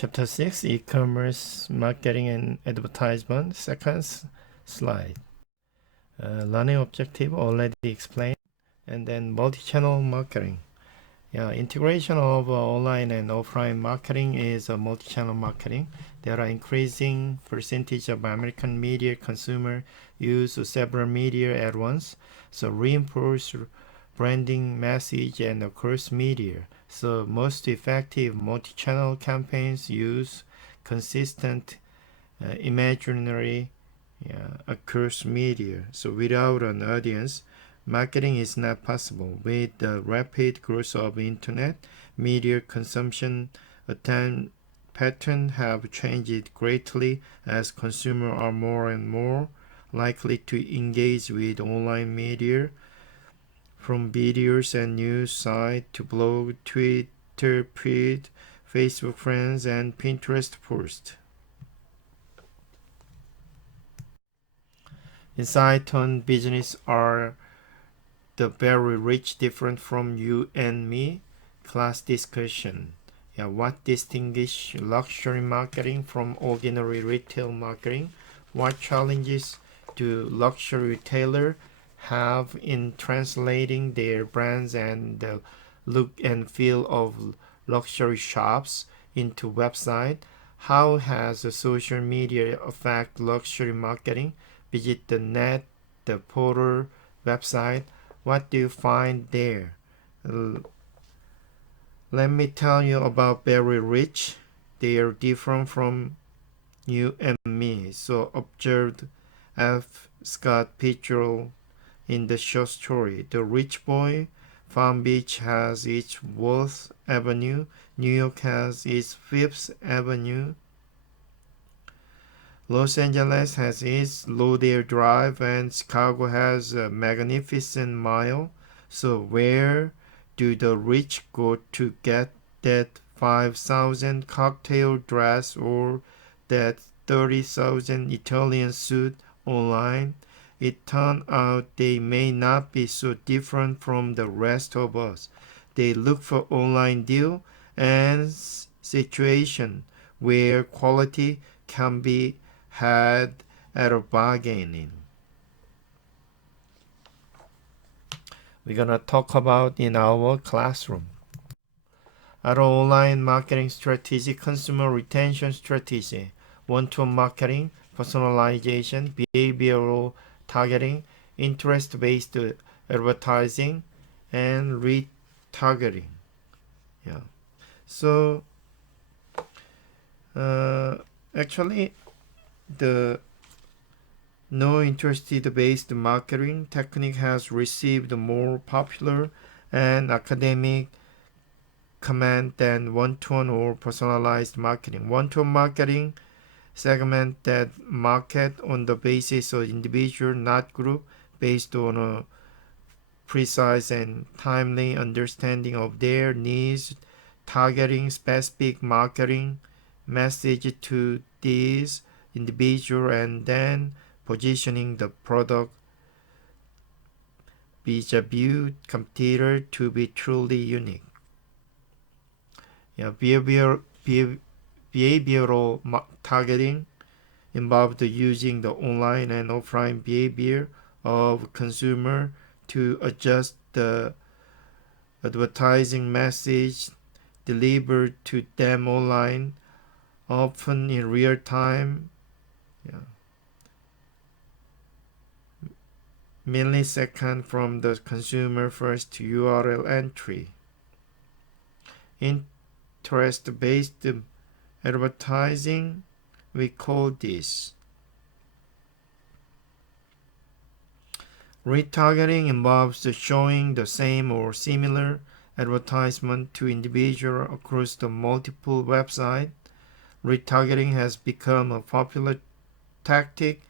Chapter 6, E-commerce Marketing and Advertisement, second slide. Learning objective already explained, and then multi-channel marketing. Integration of online and offline marketing is a multi-channel marketing. There are increasing percentage of American media consumer use several media at once, so reinforce branding message and across media. So most effective multi-channel campaigns use consistent imaginary across media. So without an audience, marketing is not possible. With the rapid growth of internet, media consumption patterns have changed greatly as consumers are more and more likely to engage with online media, from videos and news sites to blog, Twitter feed, Facebook friends, and Pinterest posts. Insight on business are the very rich, different from you and me. Class discussion. What distinguishes luxury marketing from ordinary retail marketing? What challenges do luxury retailers have in translating their brands and the look and feel of luxury shops into website? How has social media affect luxury marketing? Visit the net, the portal website. What do you find there? Let me tell you about very rich. They are different from you and me. So observed F. Scott Fitzgerald in the short story. The rich boy. Palm Beach has its Worth Avenue. New York has its Fifth Avenue. Los Angeles has its Lodale Drive, and Chicago has a Magnificent Mile. So where do the rich go to get that 5,000 cocktail dress or that 30,000 Italian suit online? It turned out they may not be so different from the rest of us. They look for online deal and situation where quality can be had at a bargaining. We're gonna talk about in our classroom. Our online marketing strategy, consumer retention strategy, one-to-one marketing, personalization, behavioral targeting, interest-based advertising, and retargeting. So actually, the no interested based marketing technique has received more popular and academic comment than one-to-one or personalized marketing. One-to-one marketing segment that market on the basis of individual, not group, based on a precise and timely understanding of their needs, targeting specific marketing message to these individual, and then positioning the product vis-a-vis competitor to be truly unique. Behavioral targeting involved using the online and offline behavior of consumer to adjust the advertising message delivered to them online, often in real time, millisecond from the consumer first URL entry. Interest-based advertising, we call this. Retargeting involves showing the same or similar advertisement to individuals across the multiple websites. Retargeting has become a popular tactic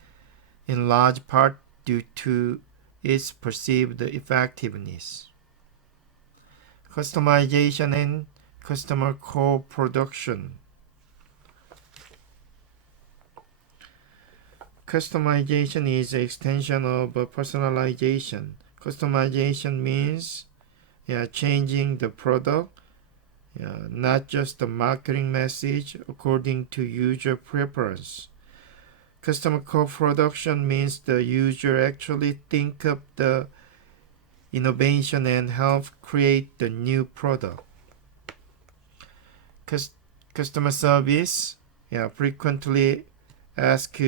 in large part due to its perceived effectiveness. Customization and customer co-production. Customization is an extension of personalization. Customization means changing the product not just the marketing message according to user preference. Customer co-production means the user actually think of the innovation and help create the new product. Customer service, frequently asked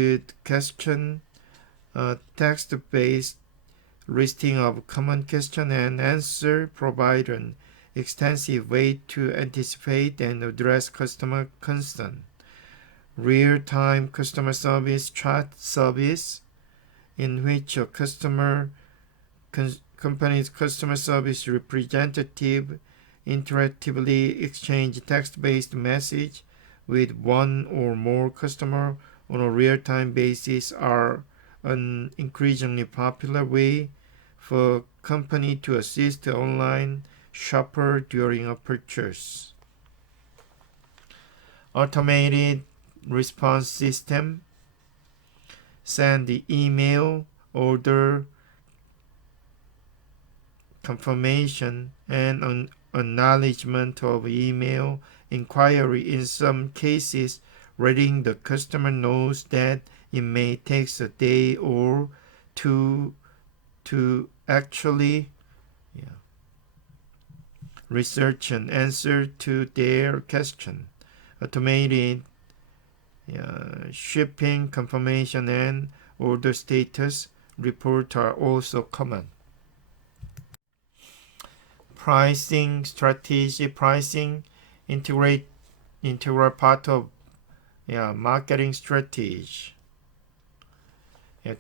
question, text-based listing of common question and answer provide an extensive way to anticipate and address customer concern. Real-time customer service chat service, in which a company's customer service representative interactively exchange text-based message with one or more customer on a real-time basis, are an increasingly popular way for company to assist the online shopper during a purchase. Automated response system, send the email, order confirmation, and acknowledgement of email inquiry. In some cases, letting the customer knows that it may take a day or two to actually research and answer to their question. Automated shipping confirmation and order status report are also common. Pricing strategy. Pricing integral part of marketing strategy.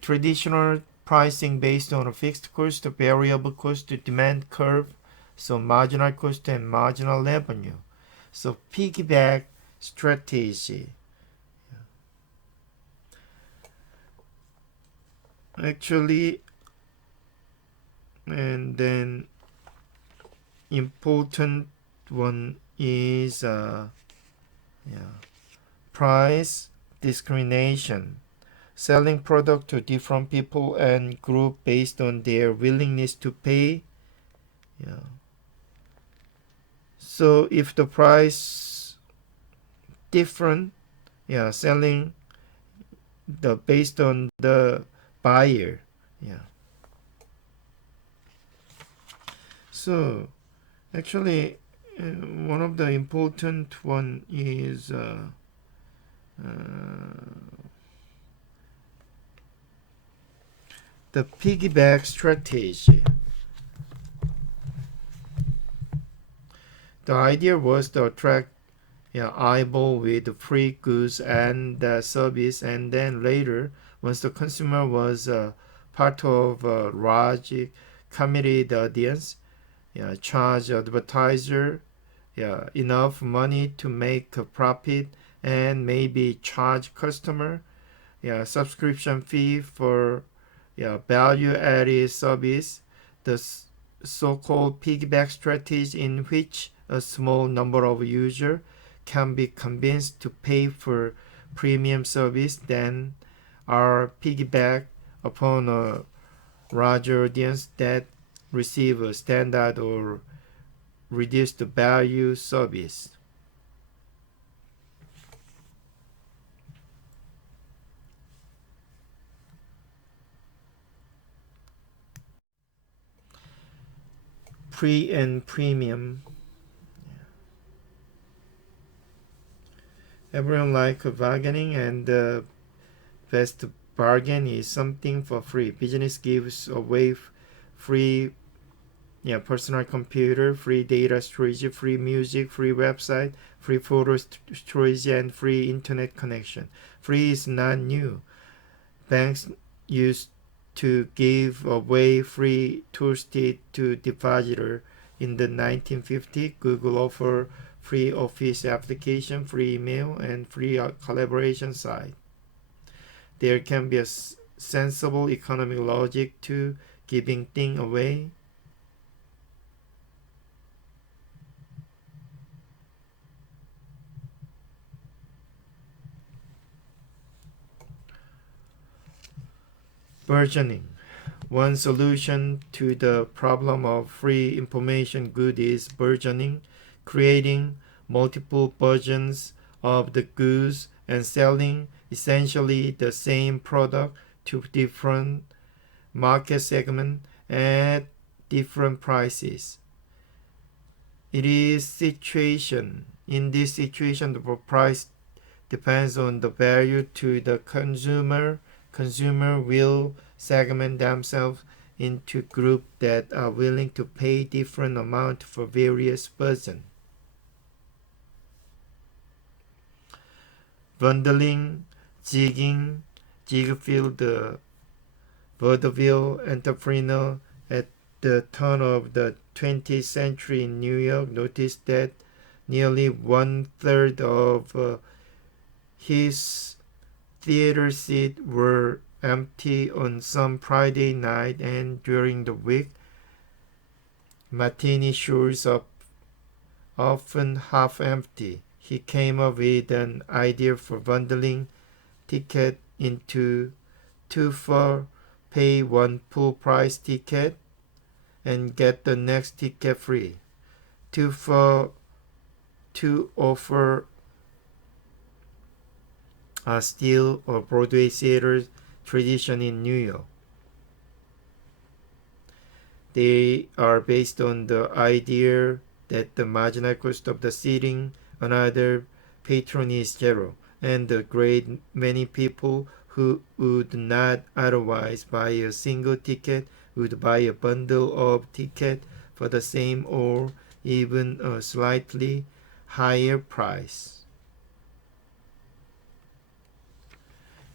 Traditional pricing based on a fixed cost, variable cost, demand curve, so marginal cost and marginal revenue. So piggyback strategy. Actually, and then important one is price discrimination, selling product to different people and group based on their willingness to pay. So if the price different, selling the based on the buyer. So actually, one of the important one is the piggyback strategy. The idea was to attract eyeball with free goods and service, and then later, once the consumer was part of a large committed audience, charge advertiser enough money to make a profit, and maybe charge customer subscription fee for value added service. The so-called piggyback strategy, in which a small number of users can be convinced to pay for premium service, then are piggyback upon a larger audience that receive a standard or reduced value service. Pre and premium. Everyone like bargaining, and the best bargain is something for free. Business gives away free personal computer, free data storage, free music, free website, free photo storage, and free internet connection. Free is not new. Banks used to give away free toolkit to depositor in the 1950s. Google offered free office application, free email, and free collaboration site. There can be a sensible economic logic to giving things away. Burgeoning. One solution to the problem of free information good is burgeoning, creating multiple versions of the goods and selling essentially the same product to different market segments at different prices. In this situation, the price depends on the value to the consumer. Consumer will segment themselves into groups that are willing to pay different amount for various persons. Bundling, jigging, Ziegfeld, the vaudeville entrepreneur at the turn of the 20th century in New York, noticed that nearly one-third of his theater seats were empty on some Friday night, and during the week, matinee shows up often half empty. He came up with an idea for bundling tickets into two for pay one full price ticket and get the next ticket free. Two for two offer are still a Broadway theater tradition in New York. They are based on the idea that the marginal cost of the seating another patron is zero, and a great many people who would not otherwise buy a single ticket would buy a bundle of tickets for the same or even a slightly higher price.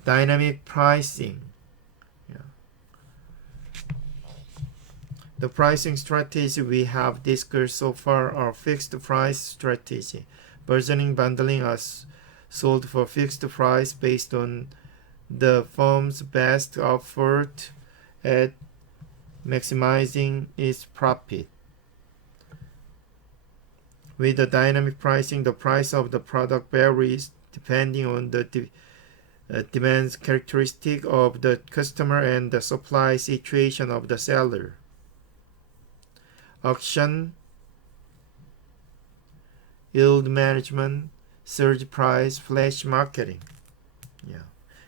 Dynamic pricing. The pricing strategy we have discussed so far are fixed price strategy. Versioning bundling are sold for fixed price based on the firm's best effort at maximizing its profit. With the dynamic pricing, the price of the product varies depending on the demand characteristic of the customer and the supply situation of the seller. Auction, yield management, surge price, flash marketing.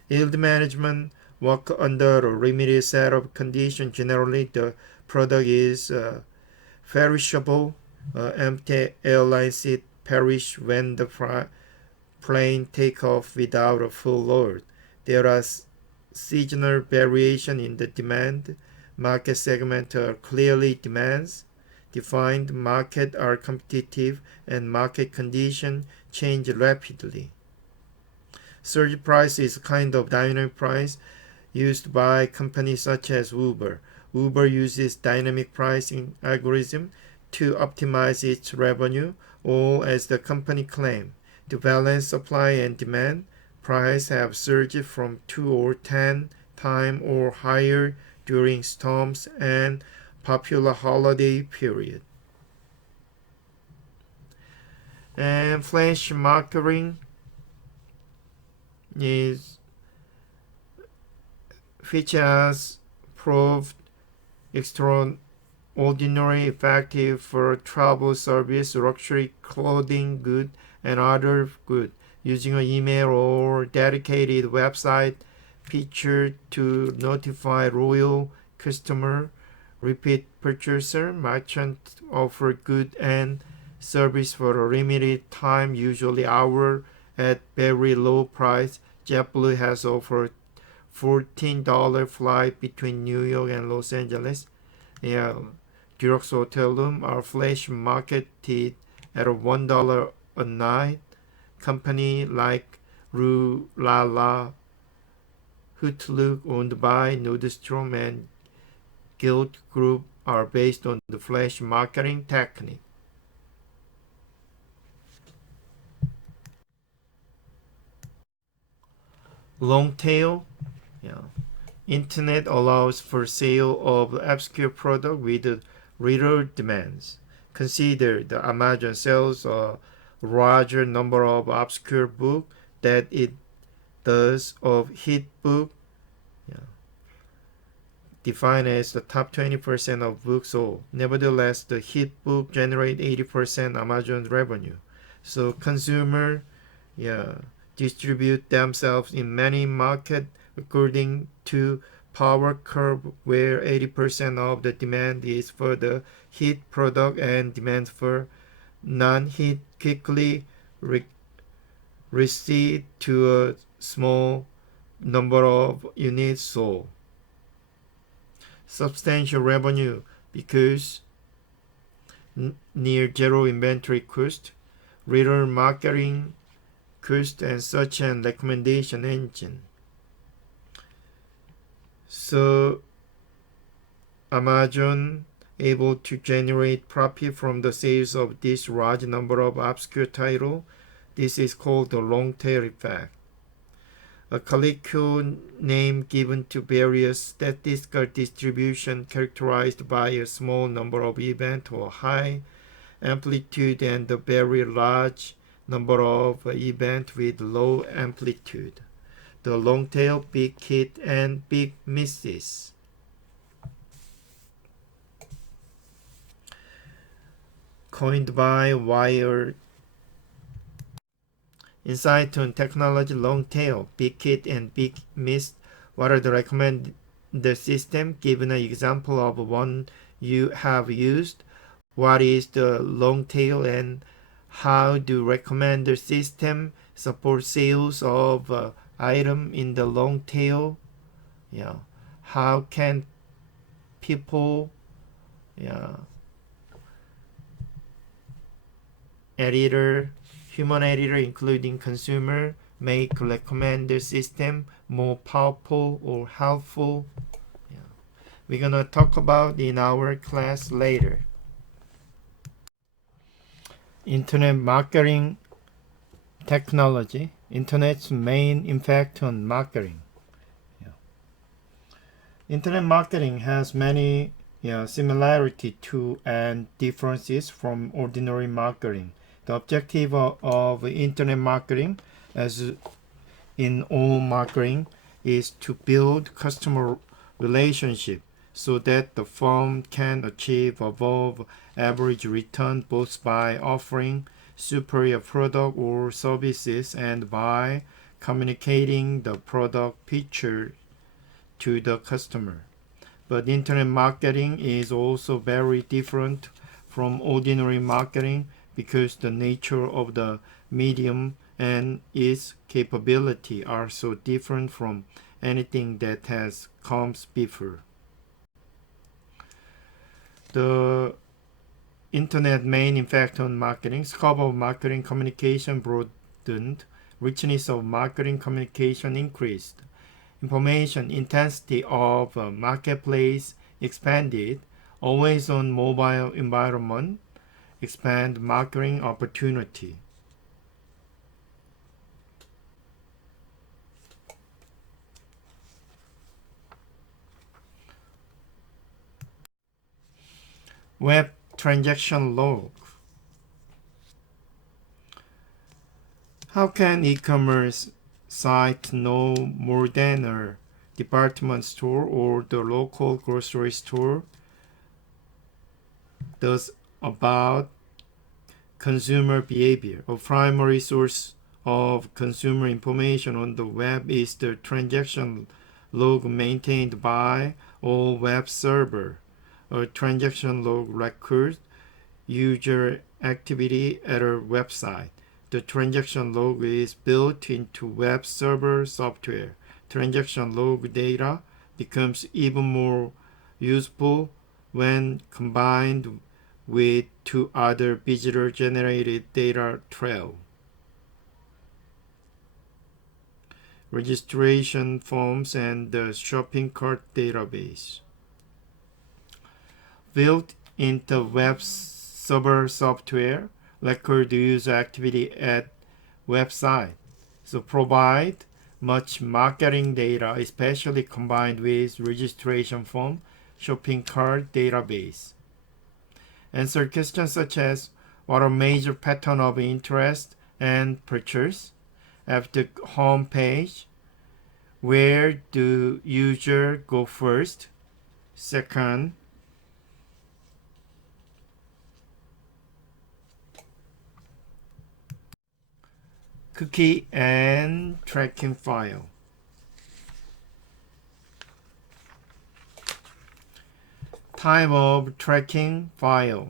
Yield management work under a limited set of conditions. Generally, the product is perishable. Empty airline seat perish when the plane take off without a full load. There are seasonal variation in the demand. Market segment are clearly demands. Defined market are competitive and market conditions change rapidly. Surge price is a kind of dynamic price used by companies such as Uber. Uber uses dynamic pricing algorithm to optimize its revenue, or as the company claims, to balance supply and demand. Prices have surged from 2 or 10 times or higher during storms and popular holiday period. And flash marketing is which has proved extraordinarily effective for travel service, luxury clothing goods, and other goods, using an email or dedicated website feature to notify loyal customer. Repeat purchaser merchants offer goods and service for a limited time, usually hour, at very low price. JetBlue has offered $14 flight between New York and Los Angeles. Deluxe hotel room are flash marketed at $1 a night. Company like Rue La La, Hootlook, owned by Nordstrom and Guild Group, are based on the flash marketing technique. Long tail. Internet allows for sale of obscure product with little demands. Consider the Amazon sells a larger number of obscure books that it does of hit book, defined as the top 20% of books sold. Nevertheless, the hit book generate 80% Amazon revenue. So consumer, distribute themselves in many markets according to power curve, where 80% of the demand is for the heat product and demand for non-heat quickly recede to a small number of units sold. Substantial revenue because near zero inventory cost, little marketing cost, and such an recommendation engine. So Amazon able to generate profit from the sales of this large number of obscure titles. This is called the long tail effect. A colloquial name given to various statistical distribution characterized by a small number of events or high amplitude and a very large number of events with low amplitude. The long tail, big hit, and big misses. Coined by Wire. Insight on technology, long tail, big hit, and big miss. What are the recommended system? Given an example of one you have used. What is the long tail and how do recommender system support sales of item in the long tail? How can people editor, human editor including consumer, make recommender system more powerful or helpful? We're gonna talk about in our class later. Internet marketing technology, Internet's main impact on marketing. Internet marketing has many similarity to and differences from ordinary marketing. The objective of internet marketing, as in all marketing, is to build customer relationship so that the firm can achieve above average return both by offering superior product or services and by communicating the product feature to the customer. But internet marketing is also very different from ordinary marketing because the nature of the medium and its capability are so different from anything that has come before. The internet main impact on marketing, scope of marketing communication broadened, richness of marketing communication increased, information intensity of marketplace expanded, always on mobile environment, expand marketing opportunity. Web transaction log. How can e-commerce site know more than a department store or the local grocery store does about consumer behavior? A primary source of consumer information on the web is the transaction log maintained by all web server. A transaction log records user activity at a website. The transaction log is built into web server software. Transaction log data becomes even more useful when combined with two other visitor-generated data trail. Registration forms and the shopping cart database. Built into web server software, record user activity at website. So provide much marketing data, especially combined with registration form, shopping cart database. Answer questions such as what are major pattern of interest and purchase at the home page? Where do user go first? Second, cookie and tracking file. Type of tracking file.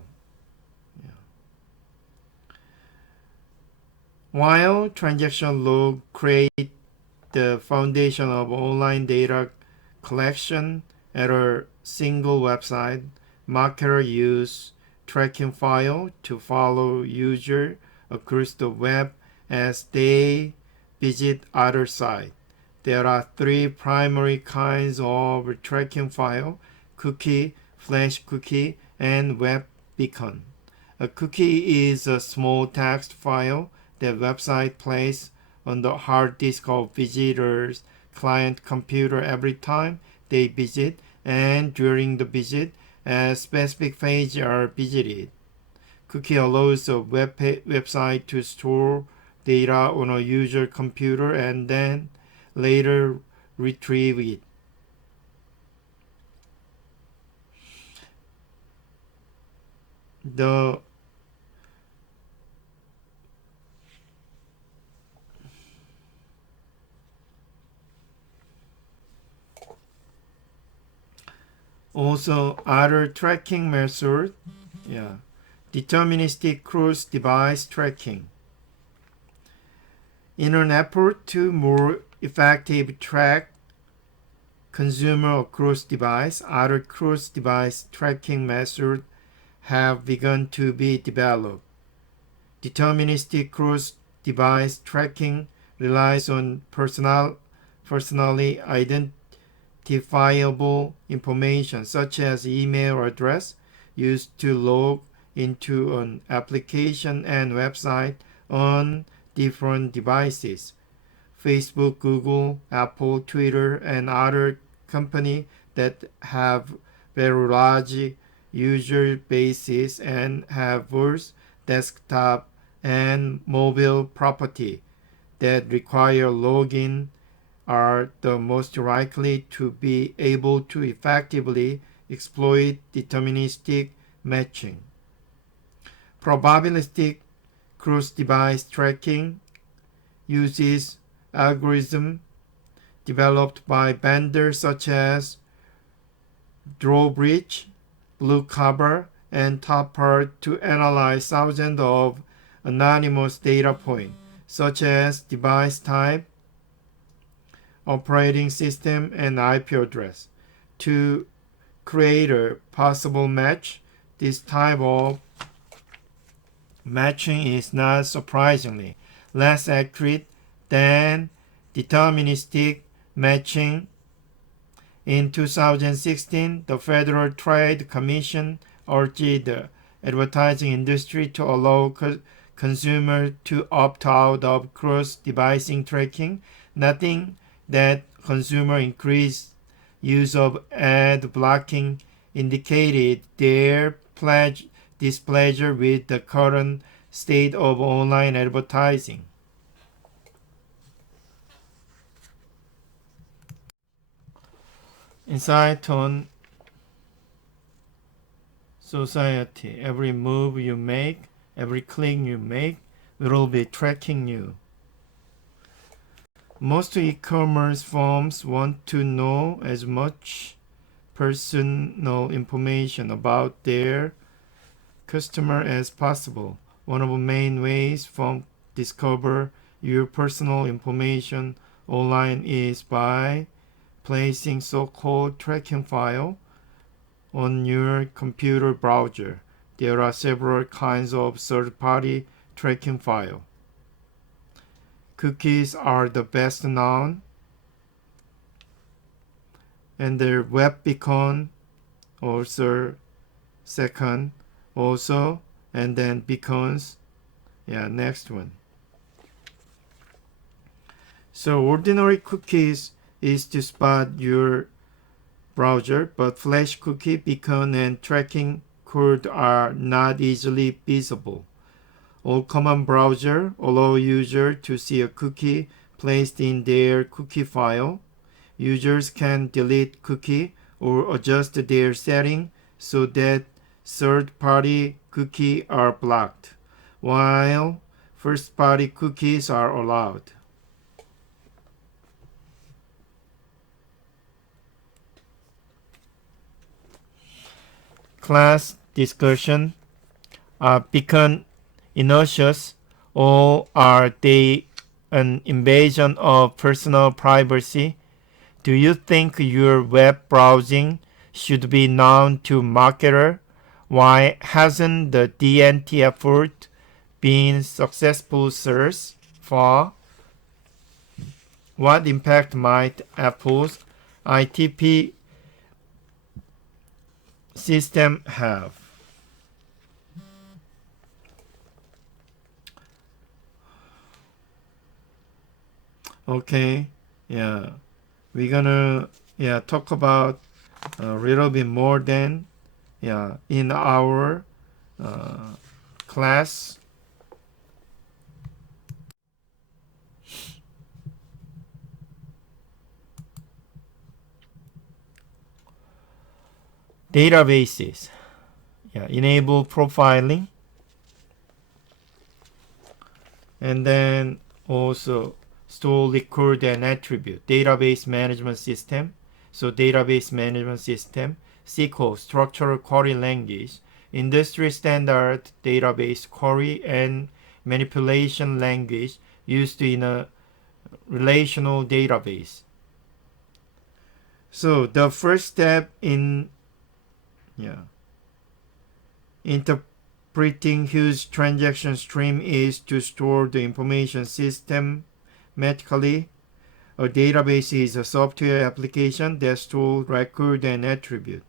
While transaction log create the foundation of online data collection at a single website, marketer use tracking file to follow user across the web as they visit other sites. There are three primary kinds of tracking file: cookie, flash cookie, and web beacon. A cookie is a small text file that website places on the hard disk of visitors' client computer every time they visit and during the visit as specific pages are visited. Cookie allows a website to store data on a user computer and then later retrieve it. Also, other tracking methods, deterministic cross-device tracking. In an effort to more effectively track consumer across device, other cross-device tracking methods have begun to be developed. Deterministic cross-device tracking relies on personally identifiable information such as email address used to log into an application and website on different devices. Facebook, Google, Apple, Twitter, and other companies that have very large user bases and have both desktop and mobile property that require login are the most likely to be able to effectively exploit deterministic matching. Probabilistic cross-device tracking uses algorithms developed by vendors such as Drawbridge, Bluecover, and Topper to analyze thousands of anonymous data points, such as device type, operating system, and IP address, to create a possible match. This type of matching is not surprisingly less accurate than deterministic matching. In 2016, the Federal Trade Commission urged the advertising industry to allow consumers to opt out of cross-device tracking, noting that consumer increased use of ad blocking indicated their displeasure with the current state of online advertising. Insight on society. Every move you make, every click you make will be tracking you. Most e-commerce firms want to know as much personal information about their customer as possible. One of the main ways firms discover your personal information online is by placing so-called tracking file on your computer browser. There are several kinds of third-party tracking file. Cookies are the best known, and the web beacon also second also, and then beacons, next one. So ordinary cookies is to spot your browser, but flash cookie, beacon, and tracking code are not easily visible. All common browsers allow users to see a cookie placed in their cookie file. Users can delete cookie or adjust their setting so that third-party cookies are blocked, while first-party cookies are allowed. Class discussion become innocuous, or are they an invasion of personal privacy? Do you think your web browsing should be known to marketer? Why hasn't the DNT effort been successful thus far? What impact might Apple's ITP system have? Okay, yeah, we're gonna talk about a little bit more than in our class. Databases enable profiling, and then also store, record, and attribute. Database management system. So database management system, SQL, structural query language, industry standard database query and manipulation language used in a relational database. So the first step in interpreting huge transaction stream is to store the information systematically. A database is a software application that stores record and attribute.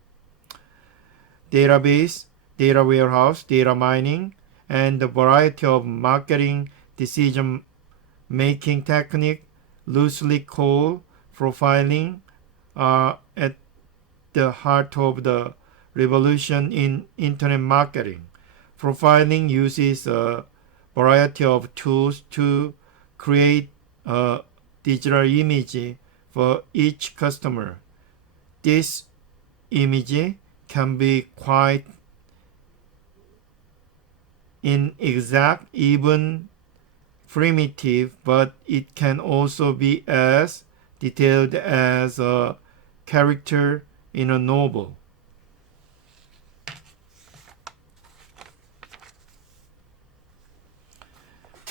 Database, data warehouse, data mining, and a variety of marketing decision making technique, loosely called profiling, are at the heart of the revolution in internet marketing. Profiling uses a variety of tools to create a digital image for each customer. This image can be quite inexact, even primitive, but it can also be as detailed as a character in a novel.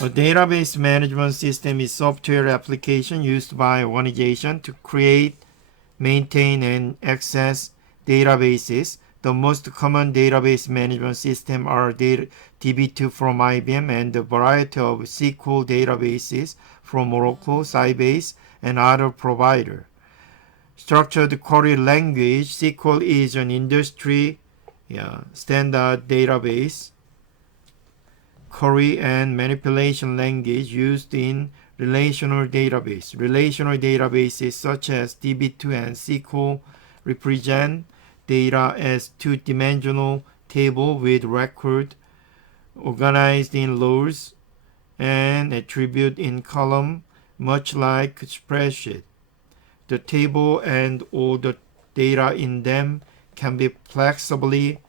A database management system is a software application used by organizations to create, maintain, and access databases. The most common database management systems are DB2 from IBM and a variety of SQL databases from Oracle, Sybase, and other providers. Structured query language, SQL is an industry standard database query and manipulation language used in relational database. Relational databases such as DB2 and SQL represent data as two-dimensional table with record organized in rows and attribute in column, much like spreadsheet. The table and all the data in them can be flexibly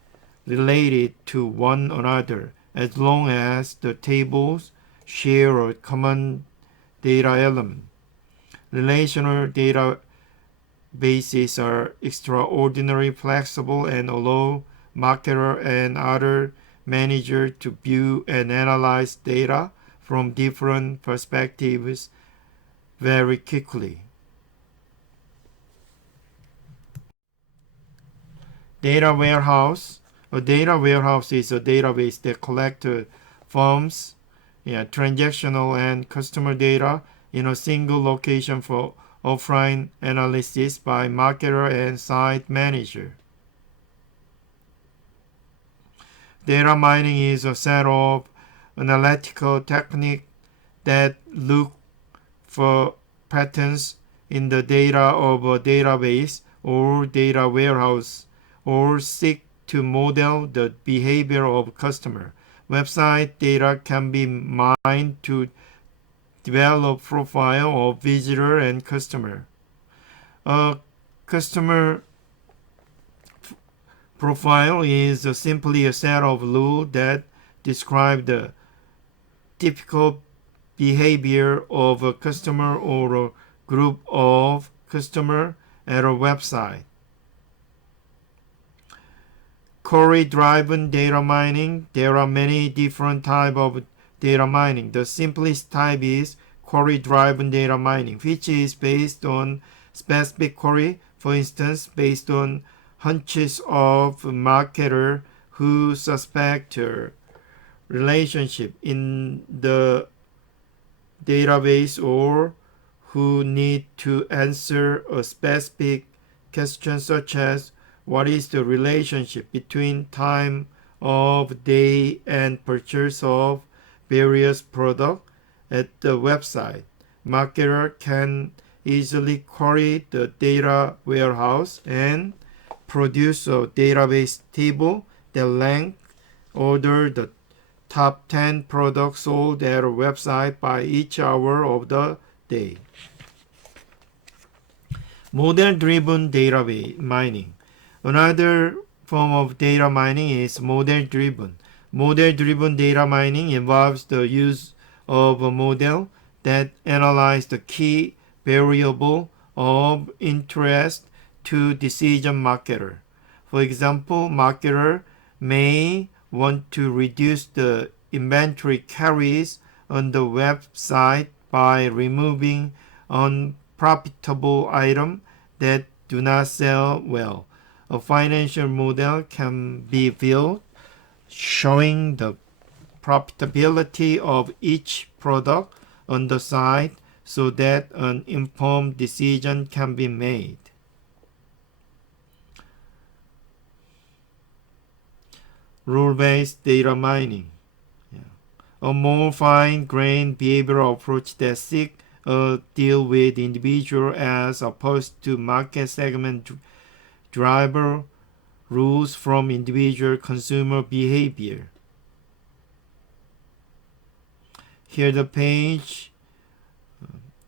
related to one another as long as the tables share a common data element. Relational databases are extraordinarily flexible and allow marketer and other managers to view and analyze data from different perspectives very quickly. Data warehouse. A data warehouse is a database that collects firms, transactional and customer data in a single location for offline analysis by marketer and site manager. Data mining is a set of analytical techniques that look for patterns in the data of a database or data warehouse or seek to model the behavior of customer. Website data can be mined to develop profile of visitor and customer. A customer profile is simply a set of rules that describe the typical behavior of a customer or a group of customer at a website. Query-driven data mining. There are many different types of data mining. The simplest type is query-driven data mining, which is based on specific query, for instance, based on hunches of marketer who suspect a relationship in the database or who need to answer a specific question such as what is the relationship between time of day and purchase of various products at the website. Marketer can easily query the data warehouse and produce a database table that rank order the top 10 products sold at a website by each hour of the day. Model-driven data mining. Another form of data mining is model-driven. Model-driven data mining involves the use of a model that analyzes the key variable of interest to decision marketer. For example, marketer may want to reduce the inventory carries on the website by removing unprofitable items that do not sell well. A financial model can be built showing the profitability of each product on the site so that an informed decision can be made. Rule-based data mining. A more fine-grained behavioral approach that seeks a deal with individual as opposed to market segment driver rules from individual consumer behavior. Here the page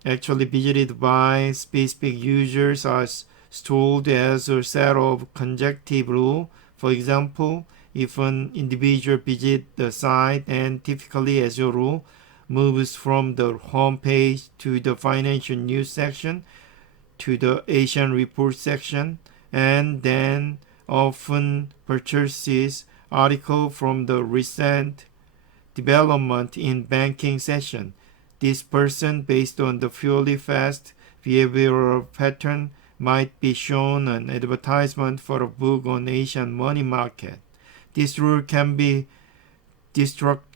actually visited by specific users are stored as a set of conjunctive rules. For example, if an individual visits the site and typically as a rule moves from the home page to the financial news section to the Asian report section and then often purchases articles from the recent development in banking session, this person, based on the purely fast behavioral pattern, might be shown an advertisement for a book on Asian money market. This rule can be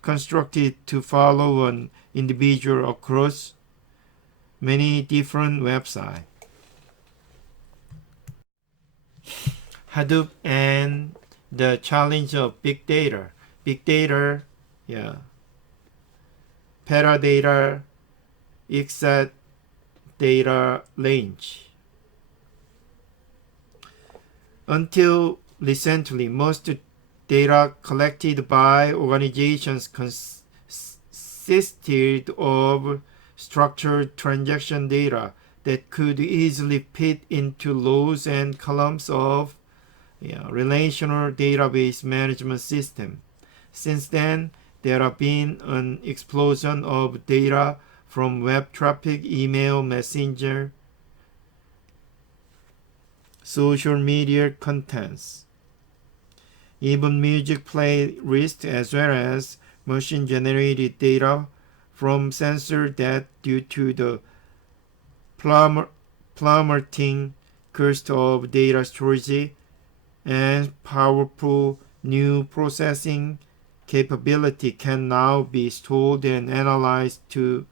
constructed to follow an individual across many different websites. Hadoop and the challenge of big data. Big data, Teradata, exact data range. Until recently, most data collected by organizations consisted of structured transaction data that could easily fit into rows and columns of relational database management system. Since then, there have been an explosion of data from web traffic, email, messenger, social media contents, even music playlists, as well as machine-generated data from sensors that, due to the plummeting cost of data storage and powerful new processing capability, can now be stored and analyzed to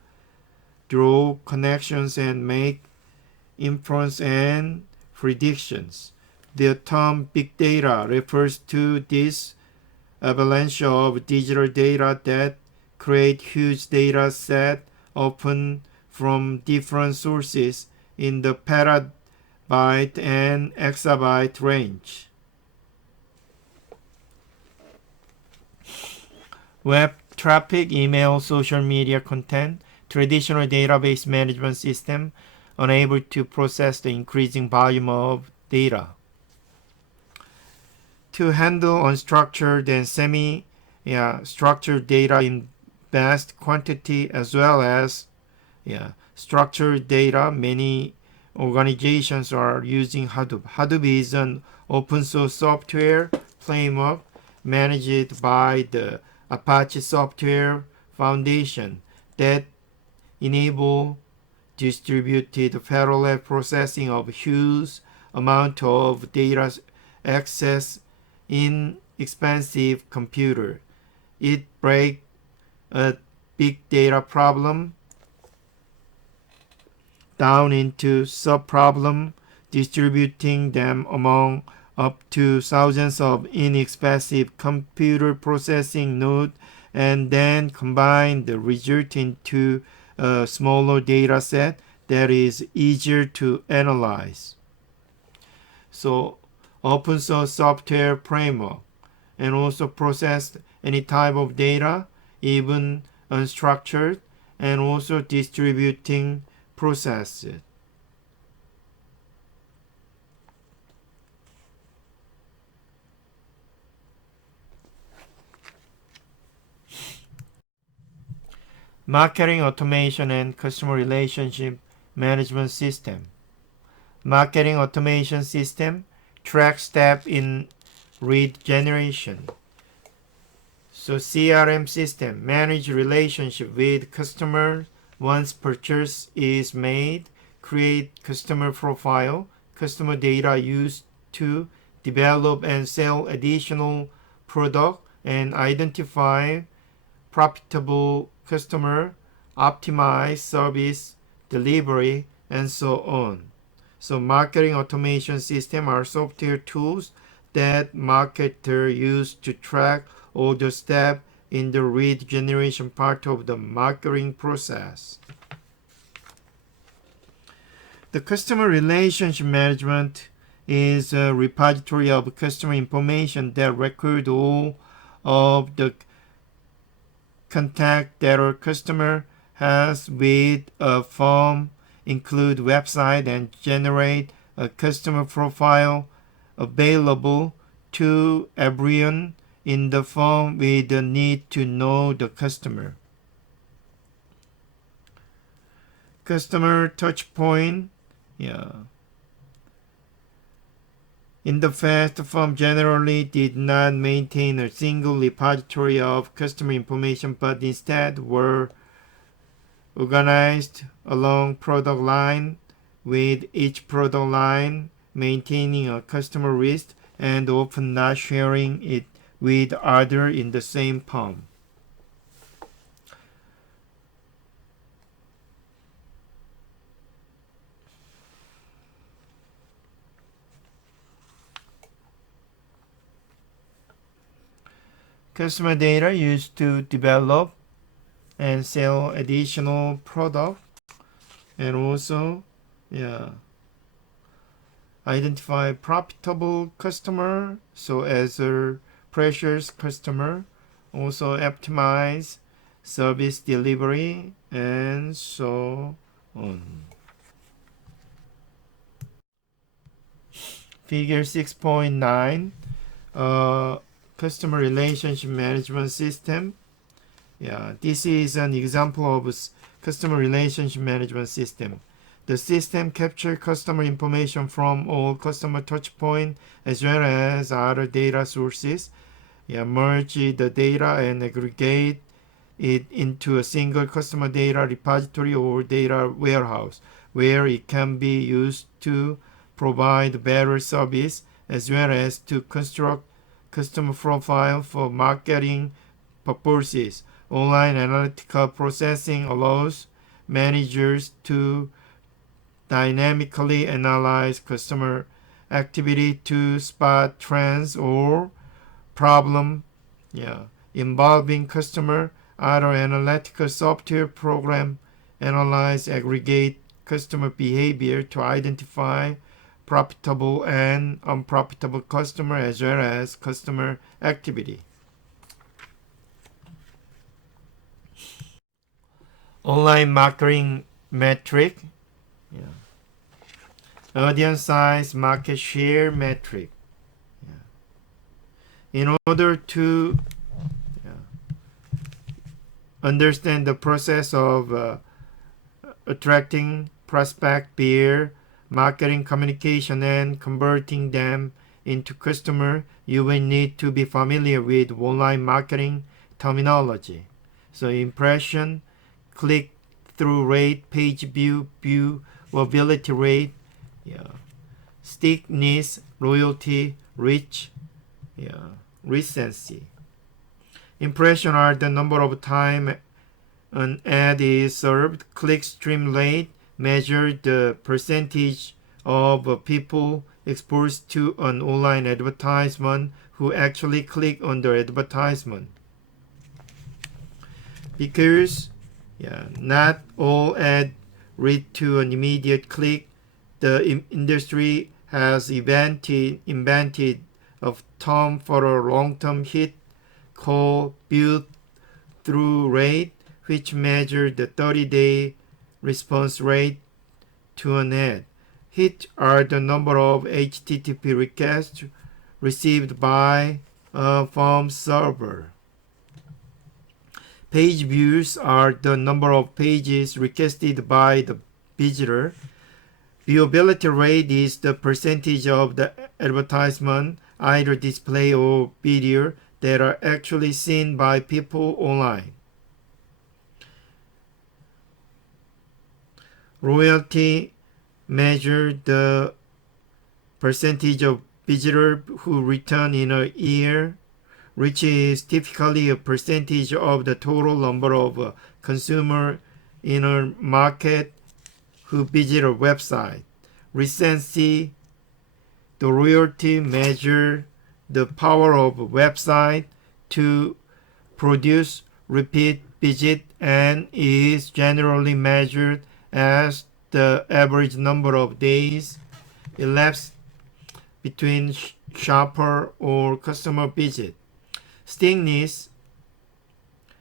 draw connections and make inference and predictions. The term big data refers to this avalanche of digital data that create huge data set, often from different sources in the petabyte and exabyte range. Web traffic, email, social media content, traditional database management system unable to process the increasing volume of data. To handle unstructured and semi-structured data in vast quantity as well as structured data. Many organizations are using Hadoop. Hadoop is an open source software framework managed by the Apache Software Foundation that enable distributed parallel processing of huge amount of data access in expensive computer. It breaks a big data problem down into sub-problem, distributing them among up to thousands of inexpensive computer processing nodes, and then combine the result into a smaller data set that is easier to analyze. So open source software framework and also process any type of data, even unstructured, and also distributing process it. Marketing automation and customer relationship management system. Marketing automation system tracks step in lead generation. So CRM system manage relationship with customer once purchase is made, create customer profile, customer data used to develop and sell additional product, and identify profitable customer, optimize service delivery, and so on. So marketing automation system are software tools that marketers use to track all the steps in the lead generation part of the marketing process. The customer relationship management is a repository of customer information that records all of the contact that our customer has with a firm, include website, and generate a customer profile available to everyone in the firm with the need to know the customer. Customer touch point. In the past, the firm generally did not maintain a single repository of customer information, but instead were organized along product line, with each product line maintaining a customer list and often not sharing it with others in the same firm. Customer data used to develop and sell additional product, and also identify profitable customer, so as a precious customer, also optimize service delivery, and so on. Figure 6.9, customer relationship management system. This is an example of customer relationship management system. The system captures customer information from all customer touchpoints as well as other data sources. Merge the data and aggregate it into a single customer data repository or data warehouse, where it can be used to provide better service as well as to construct customer profile for marketing purposes. Online analytical processing allows managers to dynamically analyze customer activity to spot trends or problem involving customer. Other analytical software program analyze aggregate customer behavior to identify profitable and unprofitable customer as well as customer activity. Online marketing metric, audience size, market share metric. In order to understand the process of attracting prospect via marketing communication and converting them into customer, you will need to be familiar with online marketing terminology. So impression, click-through rate, page view, viewability rate, yeah, stickiness, loyalty, reach, yeah, recency. Impression are the number of time an ad is served. Click-stream rate measure the percentage of people exposed to an online advertisement who actually click on the advertisement. Because not all ads lead to an immediate click, the industry has invented a term for a long-term hit called view-through rate, which measures the 30-day response rate to an ad. Hits are the number of HTTP requests received by a firm server. Page views are the number of pages requested by the visitor. Viewability rate is the percentage of the advertisement, either display or video, that are actually seen by people online. Loyalty measures the percentage of visitors who return in a year, which is typically a percentage of the total number of consumers in a market who visit a website. Recency, the loyalty measure the power of a website to produce repeat visit and is generally measured as the average number of days elapsed between shopper or customer visit. Stickiness,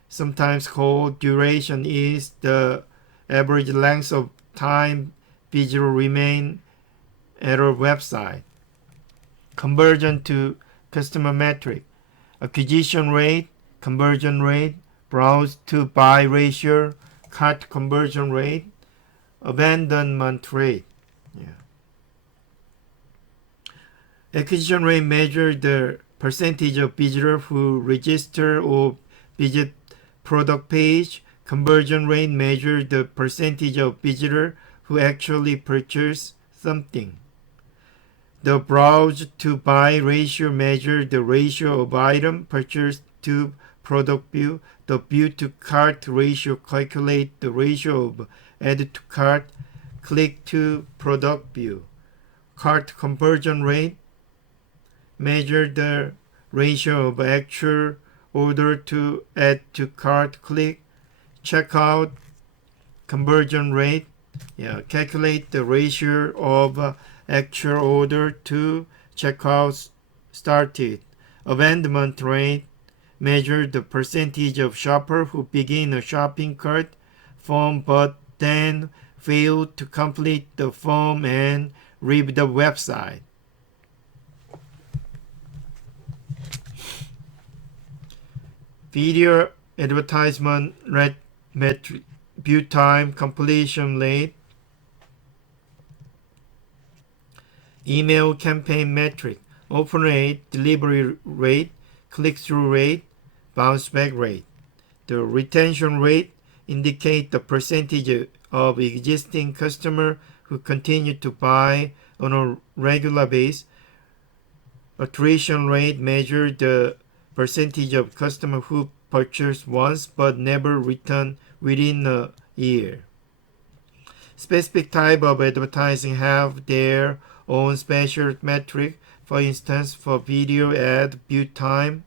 sometimes called duration, is the average length of time visitor remain at a website. Conversion to customer metric, acquisition rate, conversion rate, browse to buy ratio, cart conversion rate, abandonment rate. Acquisition rate measures the percentage of visitors who register or visit product page. Conversion rate measures the percentage of visitors who actually purchase something. The browse to buy ratio measures the ratio of item purchased to product view. The view to cart ratio calculates the ratio of add to cart, click to product view. Cart conversion rate measures the ratio of actual order to add to cart, click. Checkout conversion rate, calculate the ratio of actual order to checkout started. Abandonment rate measures the percentage of shoppers who begin a shopping cart form but then fail to complete the form and leave the website. Video advertisement rate metric, view time, completion rate. Email campaign metric, open rate, delivery rate, click-through rate, bounce back rate. The retention rate indicates the percentage of existing customers who continue to buy on a regular basis. Attrition rate measures the percentage of customers who purchase once but never return within a year. Specific type of advertising have their own special metric. For instance, for video ad, view time,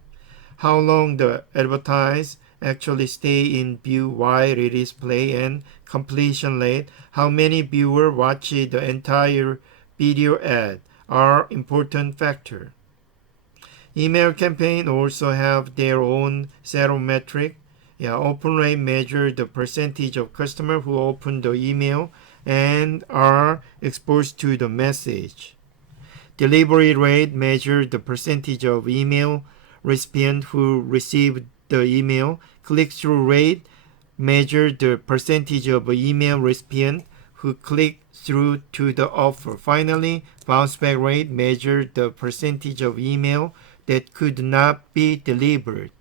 how long the advertise actually stay in view while it is play, and completion rate, how many viewers watch the entire video ad, are important factors. Email campaign also have their own set of metric. Open rate measures the percentage of customers who open the email and are exposed to the message. Delivery rate measures the percentage of email recipients who receive the email. Click-through rate measure the percentage of email recipients who click through to the offer. Finally, bounce back rate measure the percentage of email that could not be delivered.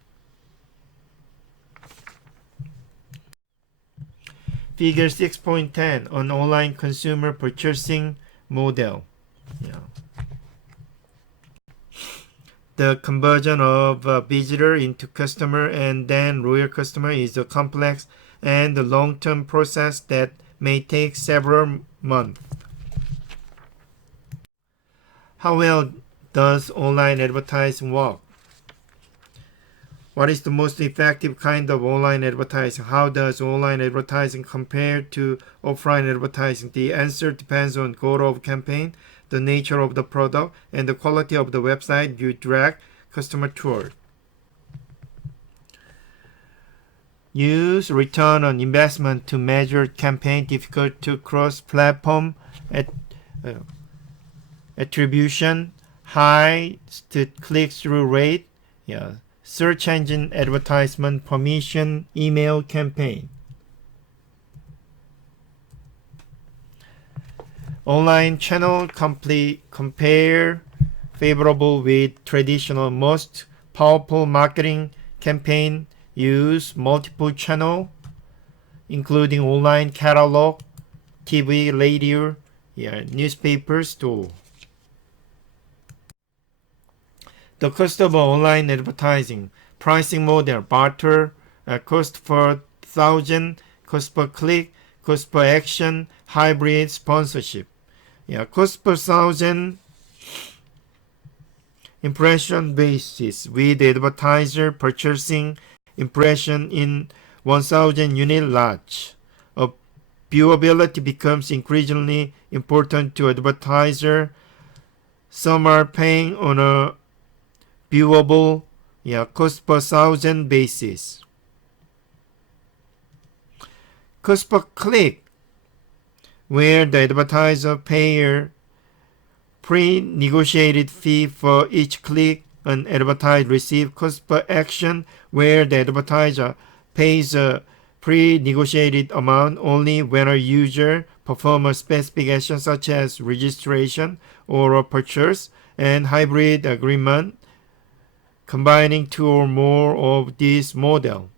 Figure 6.10 on online consumer purchasing model. Yeah. The conversion of a visitor into customer and then loyal customer is a complex and long-term process that may take several months. How well does online advertising work? What is the most effective kind of online advertising? How does online advertising compare to offline advertising? The answer depends on goal of campaign, the nature of the product, and the quality of the website you direct customer toward. Use return on investment to measure campaign difficult to cross-platform attribution, high click-through rate, search engine advertisement permission, email campaign. Online channel compare favorable with traditional. Most powerful marketing campaign use multiple channel, including online catalog, TV, radio, newspaper, store. The cost of online advertising, pricing model, barter, cost per thousand, cost per click, cost per action, hybrid sponsorship. Cost per thousand impression basis with advertiser purchasing impression in 1,000 unit large. Viewability becomes increasingly important to advertiser. Some are paying on a viewable cost per thousand basis. Cost per click, where the advertiser pays pre-negotiated fee for each click an advertiser receives. Cost per action, where the advertiser pays a pre-negotiated amount only when a user performs a specific action such as registration or a purchase, and hybrid agreement, combining two or more of this model.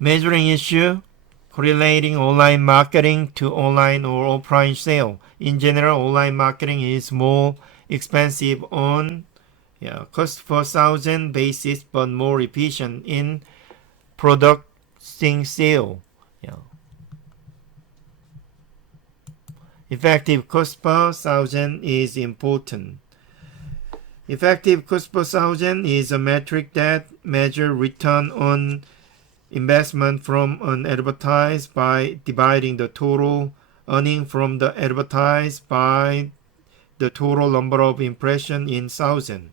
Measuring issue, correlating online marketing to online or offline sale. In general, online marketing is more expensive on cost per thousand basis, but more efficient in producing sale. Effective cost per thousand is important. Effective cost per thousand is a metric that measures return on investment from an advertise by dividing the total earning from the advertise by the total number of impressions in thousand.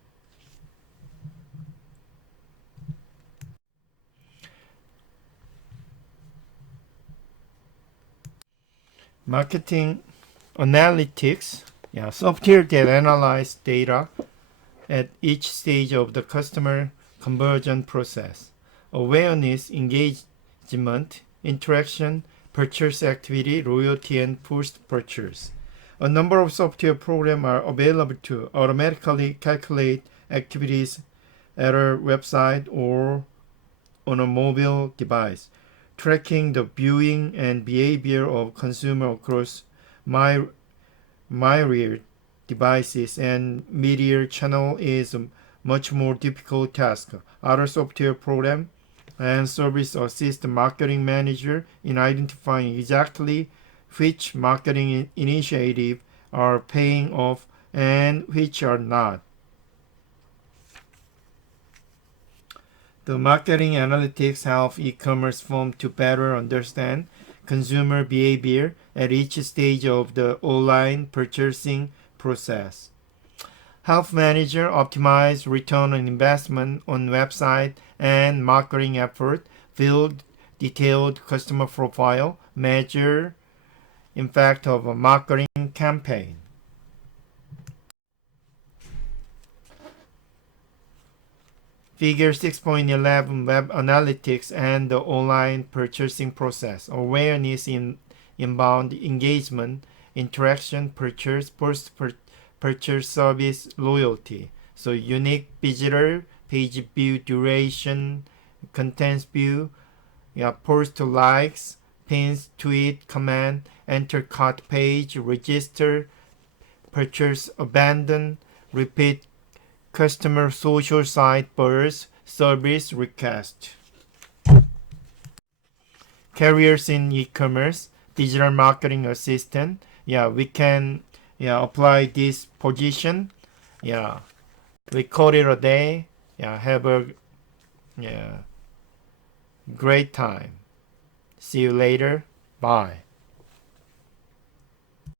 Marketing analytics, software that analyze data at each stage of the customer conversion process. Awareness, engagement, interaction, purchase activity, loyalty, and post-purchase. A number of software programs are available to automatically calculate activities at a website or on a mobile device, tracking the viewing and behavior of consumers across myriad devices and media channel is a much more difficult task. Other software programs and service assist the marketing manager in identifying exactly which marketing initiatives are paying off and which are not. The marketing analytics help e-commerce firms to better understand consumer behavior at each stage of the online purchasing process. Help manager optimize return on investment on website and marketing effort, build detailed customer profile, measure impact of a marketing campaign. Figure 6.11 Web Analytics and the Online Purchasing Process. Awareness in inbound engagement, interaction, purchase, post-purchase service, loyalty. So unique visitor, page view duration, contents view, post likes, pins, tweet, comment, enter cart page, register, purchase, abandon, repeat customer social site burst, service request. Careers in e-commerce, digital marketing assistant. We can apply this position. We call it a day. Have a great time. See you later. Bye.